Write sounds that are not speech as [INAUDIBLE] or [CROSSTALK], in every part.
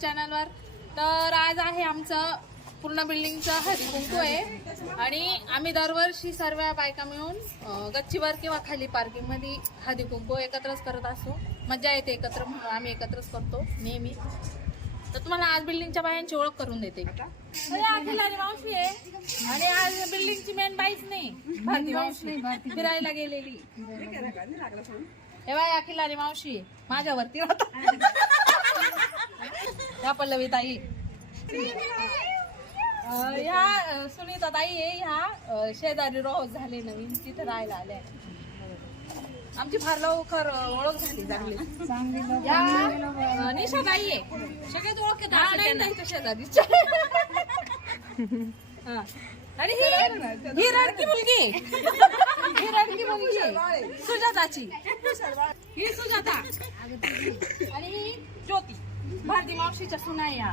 चॅनलवर तर आज आहे आमचं पूर्ण बिल्डिंगचं हळदी आहे. आणि आम्ही दरवर्षी सर्व बायका मिळून गच्चीवर किंवा खाली पार्किंगमध्ये हळदी कुंकू एकत्रच करत असतो. मजा येते एकत्र म्हणून आम्ही एकत्रच करतो नेहमी. तर तुम्हाला आज बिल्डिंगच्या बायांची ओळख करून देते. अरे, मावशी आहे. आणि आज बिल्डिंगची मेन बाईच नाही. भारती मावशी. फिरायला गेलेली. हे बाय अखिल आणि मावशी माझ्यावरती राहतात ह्या पल्लवी ताई. ह्या सुनीता ताई आहे. ह्या शेजारी रोज झाले नवीन तिथे राहायला आल्या. आमची फार लवकर ओळख झाली चांगली. या निशा ताई आहे. सगळेच ओळख नाही नाही शेजारीच्या [LAUGHS] हा. आणि ही रडकी मुलगी. ही रडकी मुलगी. सुजाताची. ही सुजाता. आणि ही ज्योती. भारती मावशीच्या सुना या.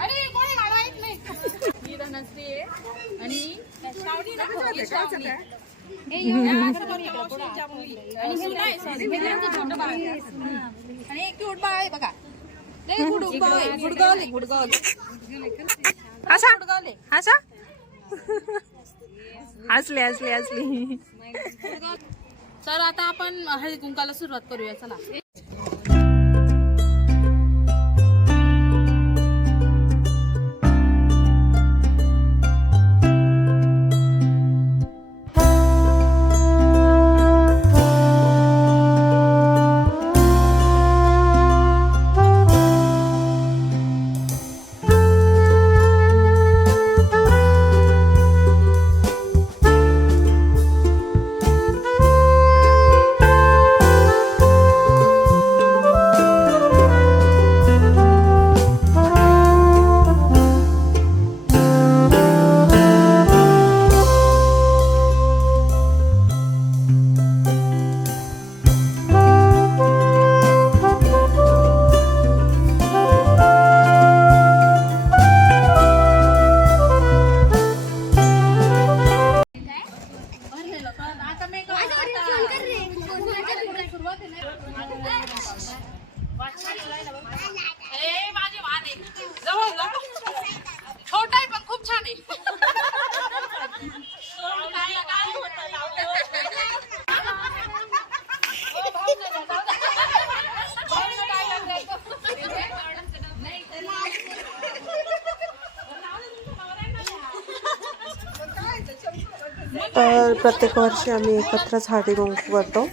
आणि कोणी गाणं ऐक नाही धनश्री आहे. आणि श्रावणी ना ही श्रावणी. हे या सर्वांच्या मावशीच्या मुली. आणि सुना आहे, sorry. त्यांचं छोटं बाळ आहे. आणि एक क्यूट बाळ आहे बघा. लय गुड बाळ आहे. गुडगाव आहे गुडगाव असा? हसले हसले हसले तर आता आपण हळदी कुंकाला सुरुवात करूया. चला. आता मी काय सुरुवात आहे ना ए, माझे वाण आहे. जवळ जवळ. छोटा आहे पण खूप छान आहे काय- काय होतं? ओ, भाऊ नका, जाऊ दे. भाऊनं काय करायचं? तर प्रत्येक वर्षी आम्ही एकत्रच हळदी कुंकू करतो.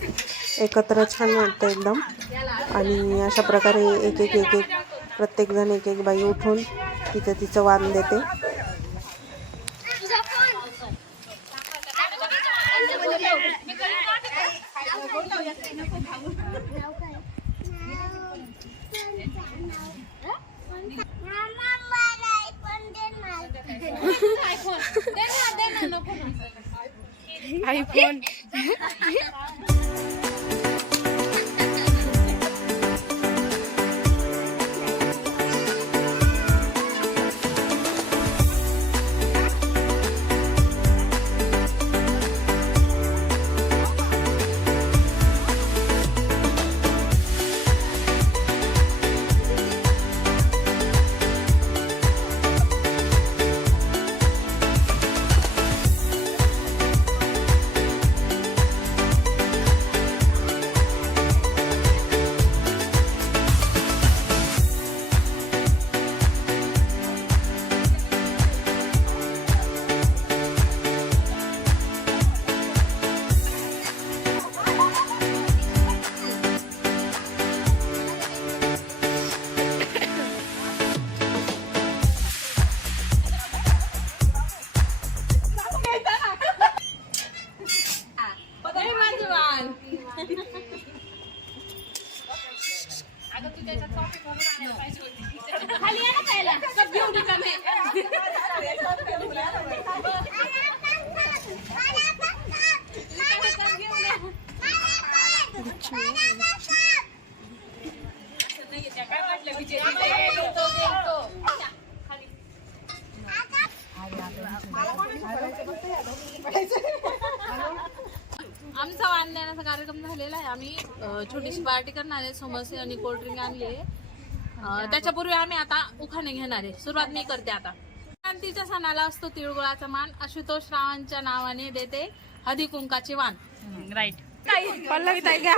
एकत्र छान वाटतं एकदम. आणि अशा प्रकारे एक एक एक एक प्रत्येकजण एक एक बाई उठून तिचं तिचं वाण देते. [LAUGHS] आयफोन आमचा आणण्याचा कार्यक्रम झालेला आहे. आम्ही छोटीशी पार्टी करणार आहे. समोसे आणि कोल्ड्रिंक ड्रिंक आहे. त्याच्यापूर्वी आम्ही आता उखाणे घेणार आहे. सुरुवात मी करते आता. क्रांतीच्या सणाला असतो तिळगुळाचा मान. आशुतोष रावांच्या नावाने देते हदी कुंकाची वान राईट पल्लवी ताई घ्या.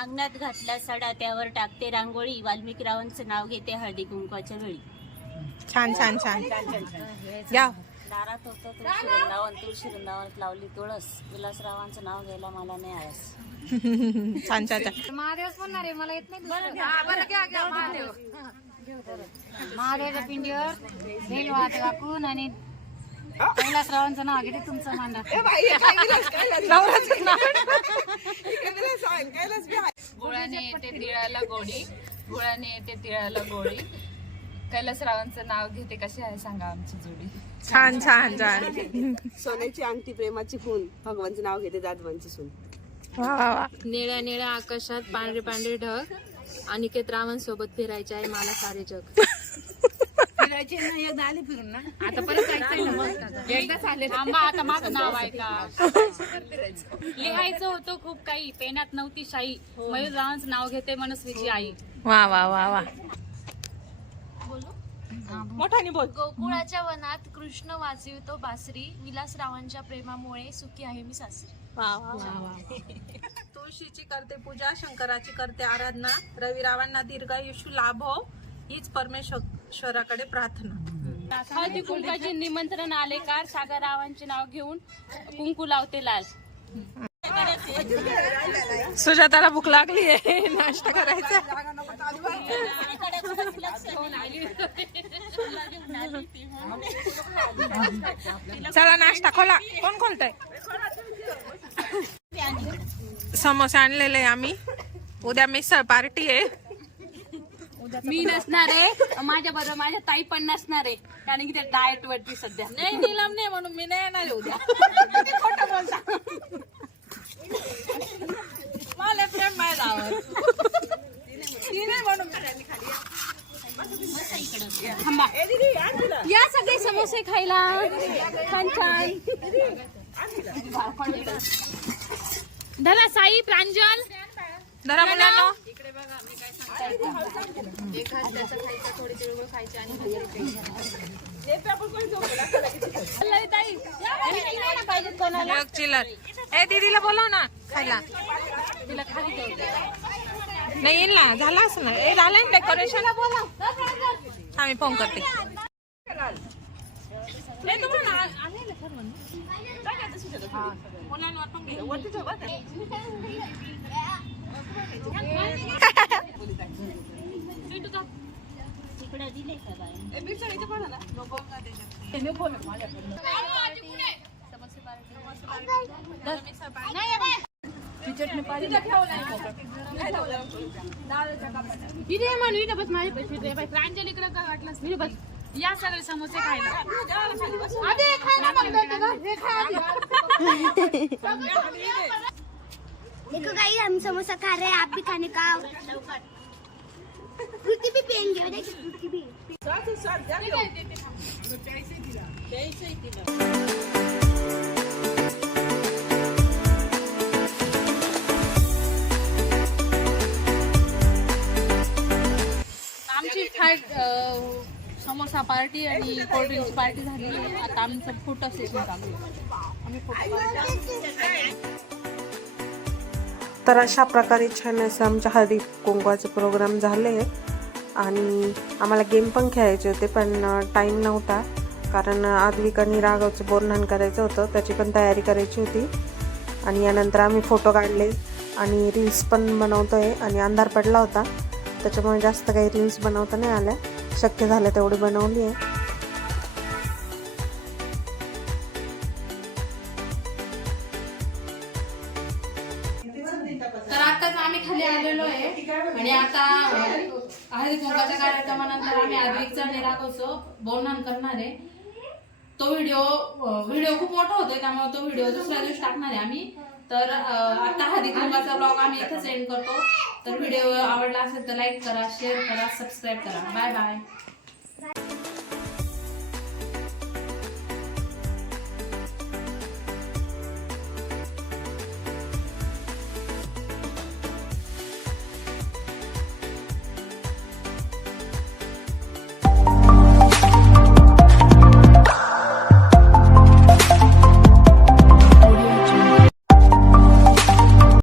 अंगणात घातला सडा त्यावर टाकते रांगोळी. वाल्मिकी रावांचं नाव घेते हळदी कुंकवाच्या वेळी. छान छान छान. घ्या. दारात होतं तुळशी वृंदावन तुळशी वृंदावनात लावली तुळस. विलासरावांचं नाव घ्यायला मला नाही आळस. छान छान छान. महादेवाच्या पिंडीवर बेल वाहत वाकून आणि कैलासरावांचं नाव घेते तुमचं मांडा गुळाने येते तिळाला गोडी. गुळाने येते तिळाला गोडी. कैलासरावांचं नाव घेते कशी आहे सांगा आमची जोडी. छान छान छान सोन्याची अंगठी प्रेमाची खून. भगवानचं नाव घेते जाधवांची सून. निळ्या निळ्या आकाशात पांढरे पांढरे ढग. अनिकेत रावण सोबत फिरायचे आहे मला सारे जग. आता परत जायचंय ना मग? एकदाच आले थांबा आता माझं नाव ऐका लिहायचं होतं खूप काही. पेनात नव्हती शाई. मयूर रावांचं नाव घेते मनस्वीची आई. वा वा वा वा. मोठाने बोल. गोकुळाच्या वनात कृष्ण वाजवितो बासरी. विलासरावांच्या प्रेमामुळे सुखी आहे मी सासरी. तुळशीची करते पूजा शंकराची करते आराधना. रविरावांना दीर्घायुष्य लाभो. हीच परमेश्वराकडे प्रार्थना. हळदी कुंकाचे निमंत्रण आले. कार सागर रावांचे नाव घेऊन कुंकू लावते लाल. सुजाताला भूक लागली आहे. नाश्ता करायचा चला नाश्ता खोला. कोण खोलतय? समोसे आणलेले आम्ही. उद्या मिसळ पार्टी आहे. मी नसणार आहे. माझ्या बरोबर माझ्या ताई पण नसणार आहे. कारण की ते डाएट वरती सध्या. नाही निलम नाही म्हणून मी नाही येणार आहे उद्या. मला प्रेम माहीत आवर ती नाही म्हणून थांबा. या सगळे समोसे खायला. छान छान. धला साई प्रांजल. जरा मुलांना पल्लवी ताई या पाहिजे कोणाला एक चिल्लर ए दीदीला बोलव ना खायला. तिला खाली. नाही येईल ना. झालं असं ना. ए झालं ना डेकोरेशन आम्ही फोन करते. दिले [LAUGHS] इथे म्हणून इथे बस माझ्या पैसे प्रांजल इकडे काय वाटलं मी बस या सगळे समोसे खायला आधी मग हे देखो गाइस हम समोसा खा रहे हैं आप भी खाने का? कुर्ती भी पहन गया देखिए कुर्ती भी। साथ साथ कैसे आमची फ्राईड अं, समोसा पार्टी आणि कोल्ड्रिंक्स पार्टी झाली. आता आमचं फोटो सेशन चालू आहे. आम्ही फोटो तर अशा प्रकारे छान असं आमच्या हळदी कुंकवाचे प्रोग्राम झाले आणि आम्हाला गेम पण खेळायचे होते पण टाईम नव्हता. कारण आद्विक आणि राघवचं बोरणान करायचं होतं त्याची पण तयारी करायची होती. आणि यानंतर आम्ही फोटो काढले आणि रील्स पण बनवतो आहे आणि अंधार पडला होता. त्याच्यामुळे जास्त काही रील्स बनवता नाही आल्या. शक्य झालं तेवढी बनवली आहे. आद्विकचा निराकोत्सव करणार. आहे तो व्हिडिओ व्हिडिओ खूप मोठा होतोय त्यामुळे तो व्हिडिओ दुसऱ्या दिवशी टाकणार आहे आम्ही. तर आता हळदी कुंकाचा ब्लॉग आम्ही इथंच एंड करतो. तर व्हिडिओ आवडला असेल तर लाईक करा शेअर करा सबस्क्राईब करा. Bye bye